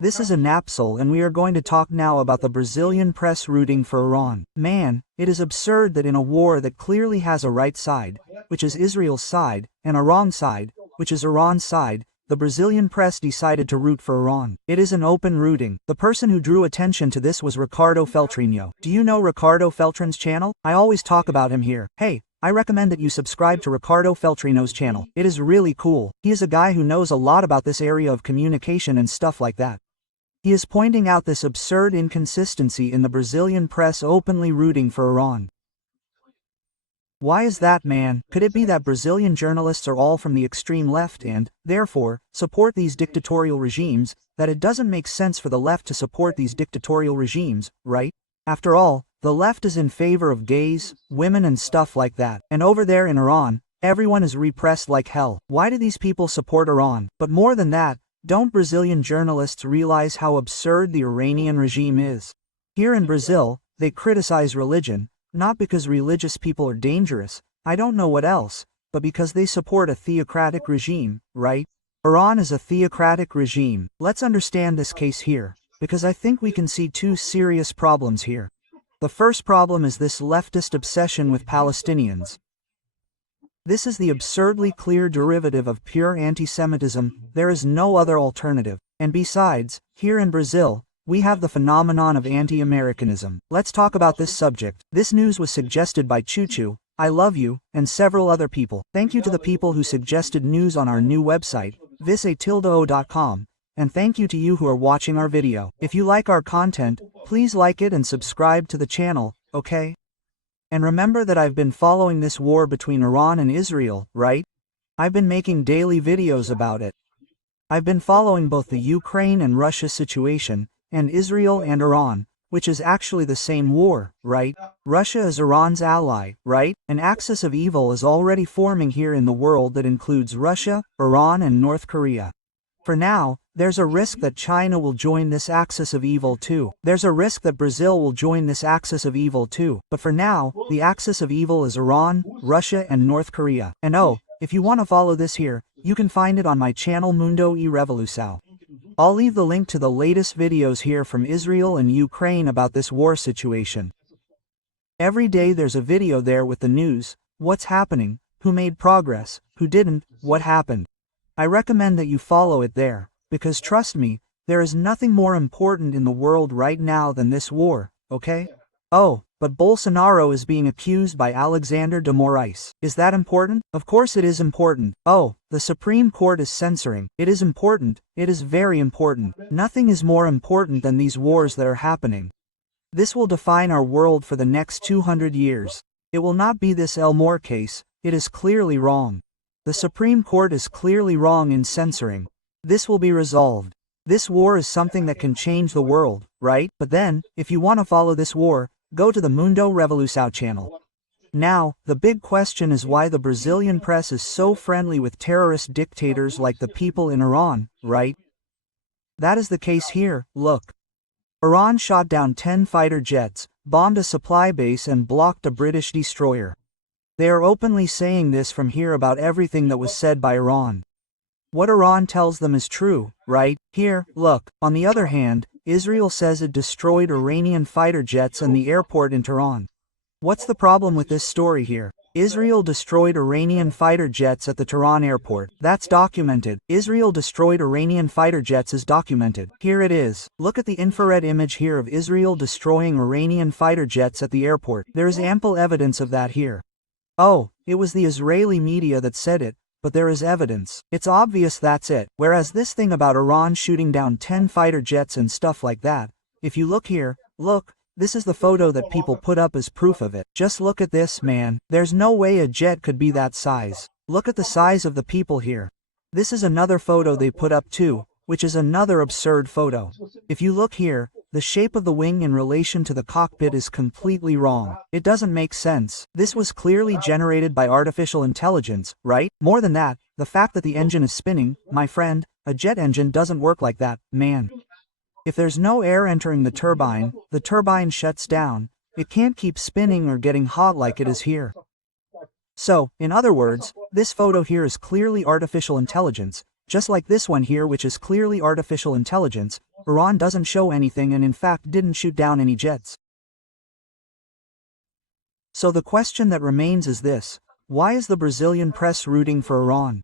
This is a Napsol and we are going to talk now about the Brazilian press rooting for Iran. Man, it is absurd that in a war that clearly has a right side, which is Israel's side, and a wrong side, which is Iran's side, the Brazilian press decided to root for Iran. It is an open rooting. The person who drew attention to this was Ricardo Feltrinho. Do you know Ricardo Feltrin's channel? I always talk about him here. Hey, I recommend that you subscribe to Ricardo Feltrinho's channel. It is really cool. He is a guy who knows a lot about this area of communication and stuff like that. He is pointing out this absurd inconsistency in the Brazilian press openly rooting for Iran. Why is that, man? Could it be that Brazilian journalists are all from the extreme left and, therefore, support these dictatorial regimes, that it doesn't make sense for the left to support these dictatorial regimes, right? After all, the left is in favor of gays, women and stuff like that. And over there in Iran, everyone is repressed like hell. Why do these people support Iran? But more than that, don't Brazilian journalists realize how absurd the Iranian regime is? Here in Brazil, they criticize religion, not because religious people are dangerous, I don't know what else, but because they support a theocratic regime, right? Iran is a theocratic regime. Let's understand this case here, because I think we can see two serious problems here. The first problem is this leftist obsession with Palestinians. This is the absurdly clear derivative of pure anti-Semitism. There is no other alternative. And besides, here in Brazil, we have the phenomenon of anti-Americanism. Let's talk about this subject. This news was suggested by Chuchu, I Love You, and several other people. Thank you to the people who suggested news on our new website, visatildo.com, and thank you to you who are watching our video. If you like our content, please like it and subscribe to the channel, okay? And remember that I've been following this war between Iran and Israel, right? I've been making daily videos about it. I've been following both the Ukraine and Russia situation, and Israel and Iran, which is actually the same war, right? Russia is Iran's ally, right? An axis of evil is already forming here in the world that includes Russia, Iran and North Korea. For now, there's a risk that China will join this axis of evil too. There's a risk that Brazil will join this axis of evil too. But for now, the axis of evil is Iran, Russia and North Korea. And oh, if you want to follow this here, you can find it on my channel Mundo e Revolução. I'll leave the link to the latest videos here from Israel and Ukraine about this war situation. Every day there's a video there with the news, what's happening, who made progress, who didn't, what happened. I recommend that you follow it there, because trust me, there is nothing more important in the world right now than this war, okay? Oh, but Bolsonaro is being accused by Alexander de Moraes. Is that important? Of course it is important. Oh, the Supreme Court is censoring. It is important. It is very important. Nothing is more important than these wars that are happening. This will define our world for the next 200 years. It will not be this Elmore case. It is clearly wrong. The Supreme Court is clearly wrong in censoring. This will be resolved. This war is something that can change the world, right? But then, if you want to follow this war, go to the Mundo Revolução channel. Now, the big question is why the Brazilian press is so friendly with terrorist dictators like the people in Iran, right? That is the case here, look. Iran shot down 10 fighter jets, bombed a supply base and blocked a British destroyer. They are openly saying this from here about everything that was said by Iran. What Iran tells them is true, right? Here, look. On the other hand, Israel says it destroyed Iranian fighter jets and the airport in Tehran. What's the problem with this story here? Israel destroyed Iranian fighter jets at the Tehran airport. That's documented. Israel destroyed Iranian fighter jets is documented. Here it is. Look at the infrared image here of Israel destroying Iranian fighter jets at the airport. There is ample evidence of that here. Oh, it was the Israeli media that said it, but there is evidence. It's obvious that's it. Whereas this thing about Iran shooting down 10 fighter jets and stuff like that, if you look here, look, this is the photo that people put up as proof of it. Just look at this, man. There's no way a jet could be that size. Look at the size of the people here. This is another photo they put up too, which is another absurd photo. If you look here, the shape of the wing in relation to the cockpit is completely wrong. It doesn't make sense. This was clearly generated by artificial intelligence, right? More than that, the fact that the engine is spinning, my friend, a jet engine doesn't work like that, man. If there's no air entering the turbine shuts down. It can't keep spinning or getting hot like it is here. So, in other words, this photo here is clearly artificial intelligence, just like this one here which is clearly artificial intelligence, Iran doesn't show anything and in fact didn't shoot down any jets. So the question that remains is this: why is the Brazilian press rooting for Iran?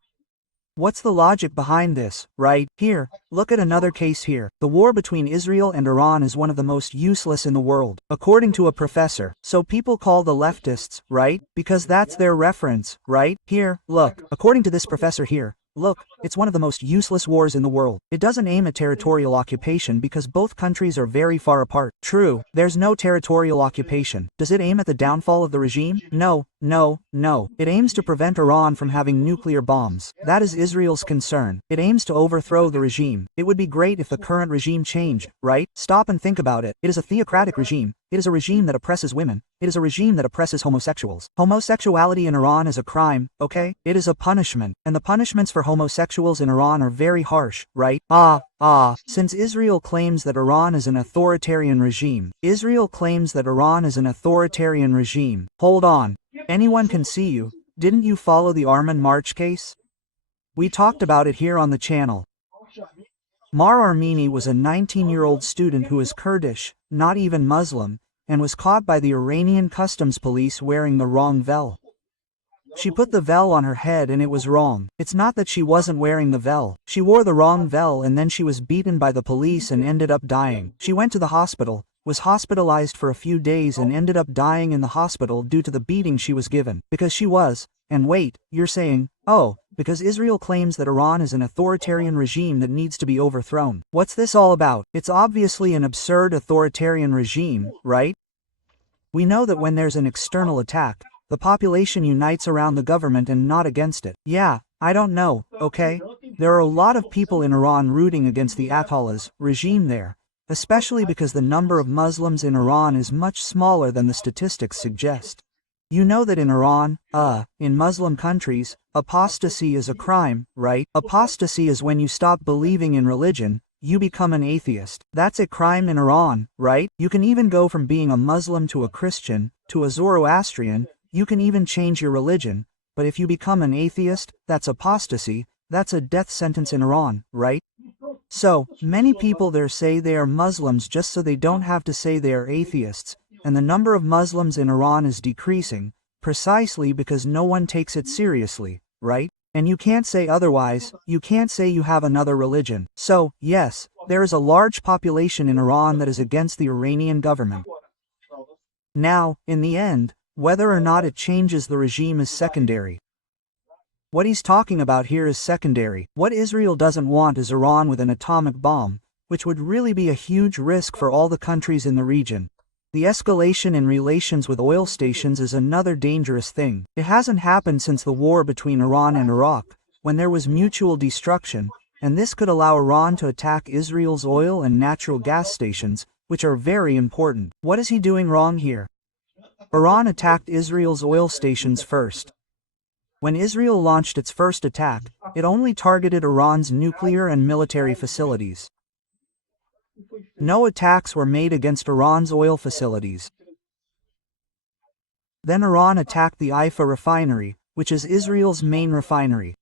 What's the logic behind this, right? Here, look at another case here. The war between Israel and Iran is one of the most useless in the world, according to a professor. So people call the leftists, right? Because that's their reference, right? Here, look, according to this professor here, look, it's one of the most useless wars in the world. It doesn't aim at territorial occupation because both countries are very far apart. True, there's no territorial occupation. Does it aim at the downfall of the regime? No, no, no. It aims to prevent Iran from having nuclear bombs. That is Israel's concern. It aims to overthrow the regime. It would be great if the current regime changed, right? Stop and think about it. It is a theocratic regime. It is a regime that oppresses women. It is a regime that oppresses homosexuals. Homosexuality in Iran is a crime, okay? It is a punishment, and the punishments for homosexuals in Iran are very harsh, right? Since Israel claims that Iran is an authoritarian regime. Hold on. Anyone can see you. Didn't you follow the Armin March case? We talked about it here on the channel. Mar Armeni was a 19-year-old student who is Kurdish, not even Muslim, and was caught by the Iranian customs police wearing the wrong veil. She put the veil on her head and it was wrong. It's not that she wasn't wearing the veil. She wore the wrong veil and then she was beaten by the police and ended up dying. She went to the hospital, was hospitalized for a few days and ended up dying in the hospital due to the beating she was given. Because she was, and wait, you're saying, oh, because Israel claims that Iran is an authoritarian regime that needs to be overthrown. What's this all about? It's obviously an absurd authoritarian regime, right? We know that when there's an external attack, the population unites around the government and not against it. Yeah, I don't know, okay? There are a lot of people in Iran rooting against the Ayatollah's regime there, especially because the number of Muslims in Iran is much smaller than the statistics suggest. You know that in Iran, in Muslim countries, apostasy is a crime, right? Apostasy is when you stop believing in religion, you become an atheist. That's a crime in Iran, right? You can even go from being a Muslim to a Christian, to a Zoroastrian, you can even change your religion, but if you become an atheist, that's apostasy, that's a death sentence in Iran, right? So, many people there say they are Muslims just so they don't have to say they are atheists, and the number of Muslims in Iran is decreasing, precisely because no one takes it seriously, right? And you can't say otherwise, you can't say you have another religion. So, yes, there is a large population in Iran that is against the Iranian government. Now, in the end, whether or not it changes the regime is secondary. What he's talking about here is secondary. What Israel doesn't want is Iran with an atomic bomb, which would really be a huge risk for all the countries in the region. The escalation in relations with oil stations is another dangerous thing. It hasn't happened since the war between Iran and Iraq, when there was mutual destruction, and this could allow Iran to attack Israel's oil and natural gas stations, which are very important. What is he doing wrong here? Iran attacked Israel's oil stations first. When Israel launched its first attack, it only targeted Iran's nuclear and military facilities. No attacks were made against Iran's oil facilities. Then Iran attacked the Haifa refinery, which is Israel's main refinery.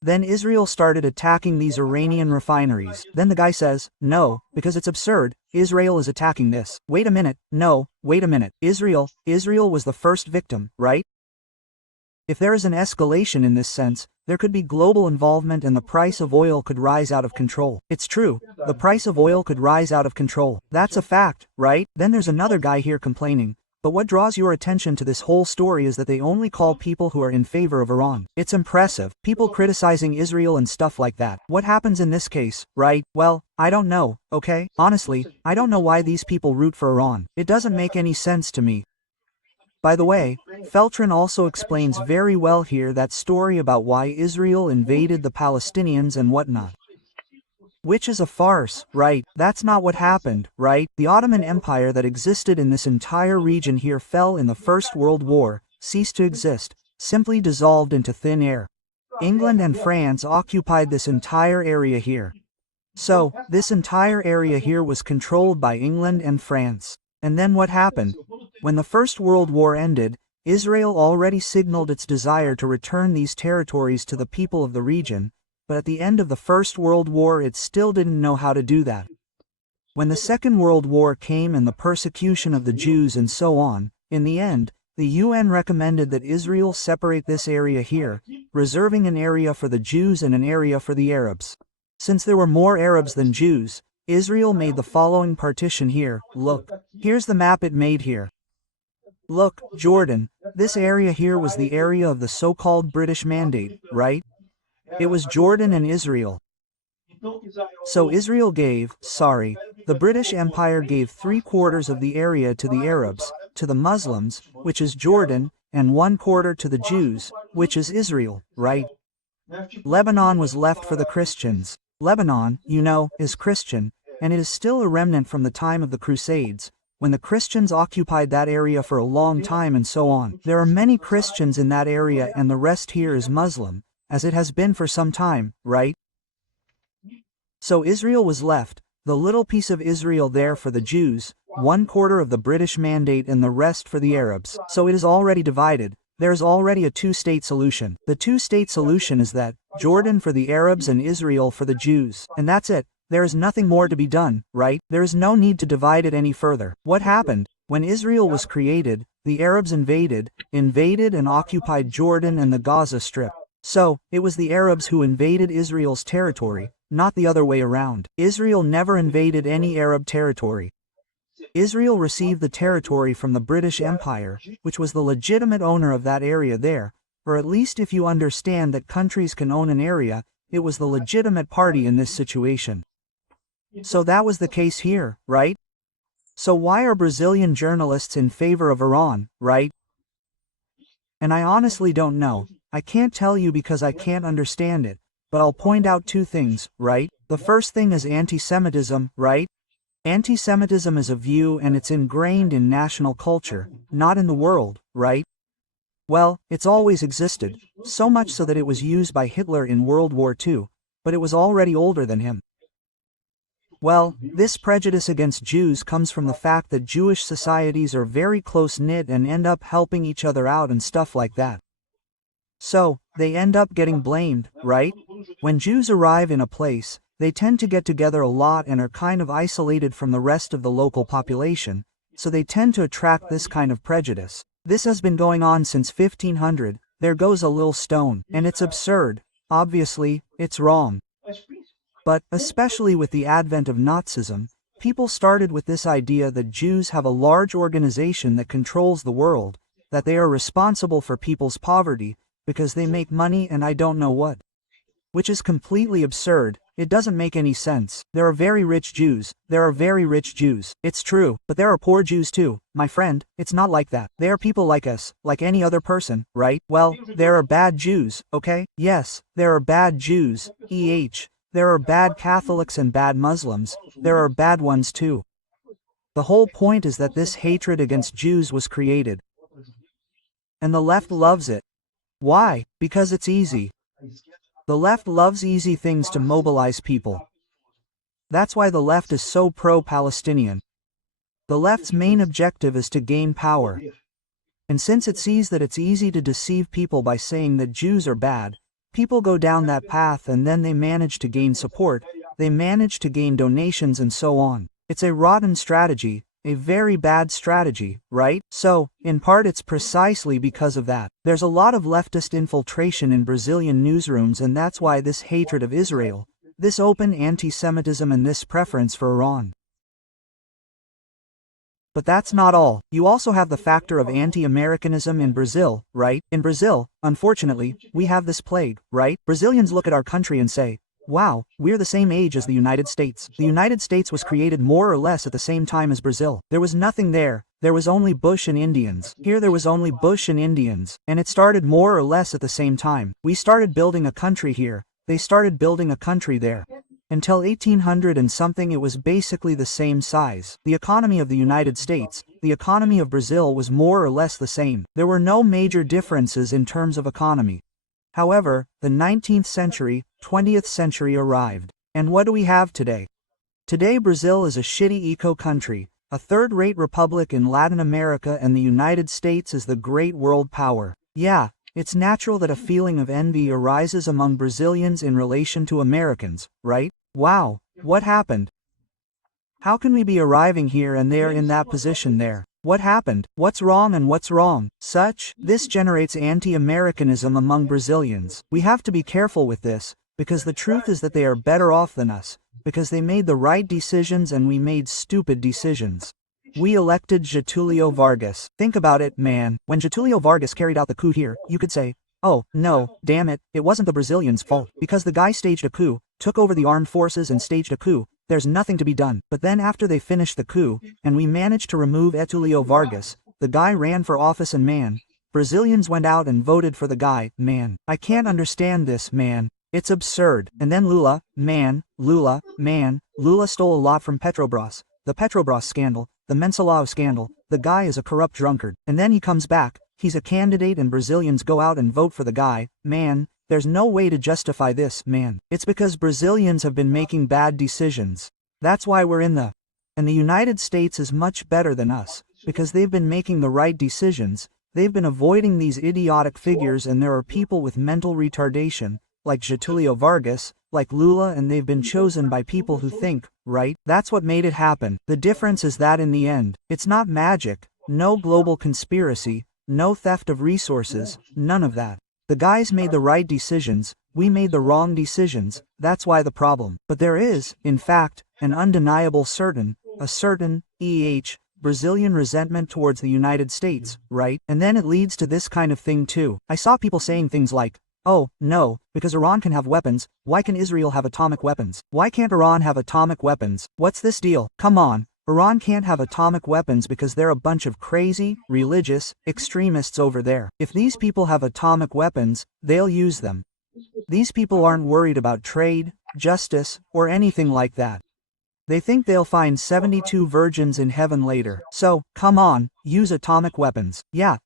Then Israel started attacking these Iranian refineries. Then the guy says, no, because it's absurd, Israel is attacking this. Wait a minute, no, wait a minute, Israel was the first victim, right? If there is an escalation in this sense, there could be global involvement and the price of oil could rise out of control. It's true, the price of oil could rise out of control. That's a fact, right? Then there's another guy here complaining. But what draws your attention to this whole story is that they only call people who are in favor of Iran. It's impressive, people criticizing Israel and stuff like that. What happens in this case, right? Well, I don't know, okay? Honestly, I don't know why these people root for Iran. It doesn't make any sense to me. By the way, Feltrin also explains very well here that story about why Israel invaded the Palestinians and whatnot. Which is a farce, right? That's not what happened, right? The Ottoman Empire that existed in this entire region here fell in the First World War, ceased to exist, simply dissolved into thin air. England and France occupied this entire area here. So, this entire area here was controlled by England and France. And then what happened? When the First World War ended, Israel already signaled its desire to return these territories to the people of the region, but at the end of the First World War it still didn't know how to do that. When the Second World War came and the persecution of the Jews and so on, in the end, the UN recommended that Israel separate this area here, reserving an area for the Jews and an area for the Arabs. Since there were more Arabs than Jews, Israel made the following partition here. Look, here's the map it made here. Look, Jordan, this area here was the area of the so-called British Mandate, right? It was Jordan and Israel. So Israel gave, the British Empire gave 3/4 of the area to the Arabs, to the Muslims, which is Jordan, and 1/4 to the Jews, which is Israel, right? Lebanon was left for the Christians. Lebanon, you know, is Christian, and it is still a remnant from the time of the Crusades, when the Christians occupied that area for a long time and so on. There are many Christians in that area and the rest here is Muslim, as it has been for some time, right? So Israel was left, the little piece of Israel there for the Jews, 1/4 of the British Mandate and the rest for the Arabs. So it is already divided. There is already a two-state solution. The two-state solution is that, Jordan for the Arabs and Israel for the Jews. And that's it. There is nothing more to be done, right? There is no need to divide it any further. What happened? When Israel was created, the Arabs invaded and occupied Jordan and the Gaza Strip. So, it was the Arabs who invaded Israel's territory, not the other way around. Israel never invaded any Arab territory. Israel received the territory from the British Empire, which was the legitimate owner of that area there, or at least if you understand that countries can own an area, it was the legitimate party in this situation. So that was the case here, right? So why are Brazilian journalists in favor of Iran, right? And I honestly don't know. I can't tell you because I can't understand it, but I'll point out two things, right? The first thing is anti-Semitism, right? Anti-Semitism is a view and it's ingrained in national culture, not in the world, right? Well, it's always existed, so much so that it was used by Hitler in World War II, but it was already older than him. Well, this prejudice against Jews comes from the fact that Jewish societies are very close-knit and end up helping each other out and stuff like that. So, they end up getting blamed, right? When Jews arrive in a place, they tend to get together a lot and are kind of isolated from the rest of the local population, so they tend to attract this kind of prejudice. This has been going on since 1500, there goes a little stone, and it's absurd. Obviously, it's wrong. But, especially with the advent of Nazism, people started with this idea that Jews have a large organization that controls the world, that they are responsible for people's poverty, because they make money and I don't know what. Which is completely absurd, it doesn't make any sense. There are very rich Jews, it's true, but there are poor Jews too, my friend, it's not like that. They are people like us, like any other person, right? Well, there are bad Jews, okay? Yes, there are bad Jews, there are bad Catholics and bad Muslims, there are bad ones too. The whole point is that this hatred against Jews was created. And the left loves it. Why? Because it's easy. The left loves easy things to mobilize people. That's why the left is so pro-Palestinian. The left's main objective is to gain power. And since it sees that it's easy to deceive people by saying that Jews are bad, people go down that path and then they manage to gain support, they manage to gain donations and so on. It's a rotten strategy, a very bad strategy, right? So, in part it's precisely because of that. There's a lot of leftist infiltration in Brazilian newsrooms and that's why this hatred of Israel, this open anti-Semitism and this preference for Iran. But that's not all. You also have the factor of anti-Americanism in Brazil, right? In Brazil, unfortunately, we have this plague, right? Brazilians look at our country and say, wow, we're the same age as the United States. The United States was created more or less at the same time as Brazil. There was nothing there. There was only bush and Indians. Here there was only bush and Indians. And it started more or less at the same time. We started building a country here. They started building a country there. Until 1800 and something it was basically the same size. The economy of the United States, the economy of Brazil was more or less the same. There were no major differences in terms of economy. However, the 19th century, 20th century arrived. And what do we have today? Today Brazil is a shitty eco-country, a third-rate republic in Latin America, and the United States is the great world power. Yeah, it's natural that a feeling of envy arises among Brazilians in relation to Americans, right? Wow, what happened? How can we be arriving here and they're in that position there? What happened? What's wrong and what's wrong? This generates anti-Americanism among Brazilians. We have to be careful with this, because the truth is that they are better off than us, because they made the right decisions and we made stupid decisions. We elected Getúlio Vargas. Think about it, man. When Getúlio Vargas carried out the coup here, you could say, oh, no, damn it, it wasn't the Brazilians' fault, because the guy staged a coup, took over the armed forces and staged a coup. There's nothing to be done. But then after they finished the coup, and we managed to remove Getúlio Vargas, the guy ran for office and man, Brazilians went out and voted for the guy, man. I can't understand this, man. It's absurd. And then Lula stole a lot from Petrobras. The Petrobras scandal, the Mensalão scandal, the guy is a corrupt drunkard. And then he comes back, he's a candidate and Brazilians go out and vote for the guy, man. There's no way to justify this, man. It's because Brazilians have been making bad decisions. That's why we're in the... And the United States is much better than us, because they've been making the right decisions, they've been avoiding these idiotic figures and there are people with mental retardation, like Getúlio Vargas, like Lula, and they've been chosen by people who think, right? That's what made it happen. The difference is that in the end, it's not magic, no global conspiracy, no theft of resources, none of that. The guys made the right decisions, we made the wrong decisions, that's why the problem. But there is, in fact, an undeniable Brazilian resentment towards the United States, right? And then it leads to this kind of thing too. I saw people saying things like, oh, no, because Iran can have weapons, why can Israel have atomic weapons? Why can't Iran have atomic weapons? What's this deal? Come on. Iran can't have atomic weapons because they're a bunch of crazy, religious, extremists over there. If these people have atomic weapons, they'll use them. These people aren't worried about trade, justice, or anything like that. They think they'll find 72 virgins in heaven later. So, come on, use atomic weapons. Yeah,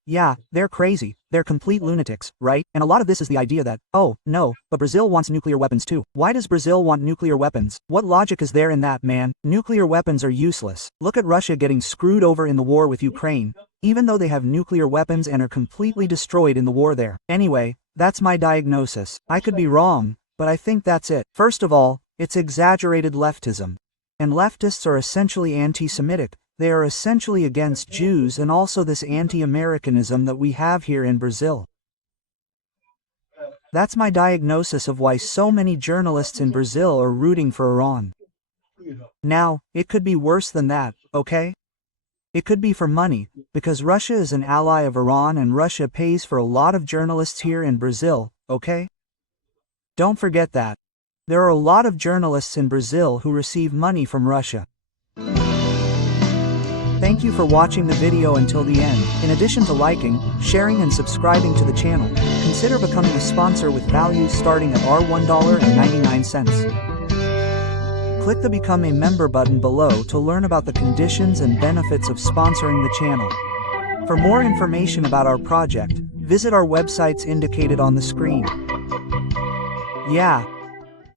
they're crazy. They're complete lunatics, right? And a lot of this is the idea that, oh, no, but Brazil wants nuclear weapons too. Why does Brazil want nuclear weapons? What logic is there in that, man? Nuclear weapons are useless. Look at Russia getting screwed over in the war with Ukraine, even though they have nuclear weapons and are completely destroyed in the war there. Anyway, that's my diagnosis. I could be wrong, but I think that's it. First of all, it's exaggerated leftism. And leftists are essentially anti-Semitic. They are essentially against Jews and also this anti-Americanism that we have here in Brazil. That's my diagnosis of why so many journalists in Brazil are rooting for Iran. Now, it could be worse than that, okay? It could be for money, because Russia is an ally of Iran and Russia pays for a lot of journalists here in Brazil, okay? Don't forget that. There are a lot of journalists in Brazil who receive money from Russia. Thank you for watching the video until the end. In addition to liking, sharing and subscribing to the channel, consider becoming a sponsor with values starting at $1.99. Click the Become a Member button below to learn about the conditions and benefits of sponsoring the channel. For more information about our project, visit our websites indicated on the screen. Yeah,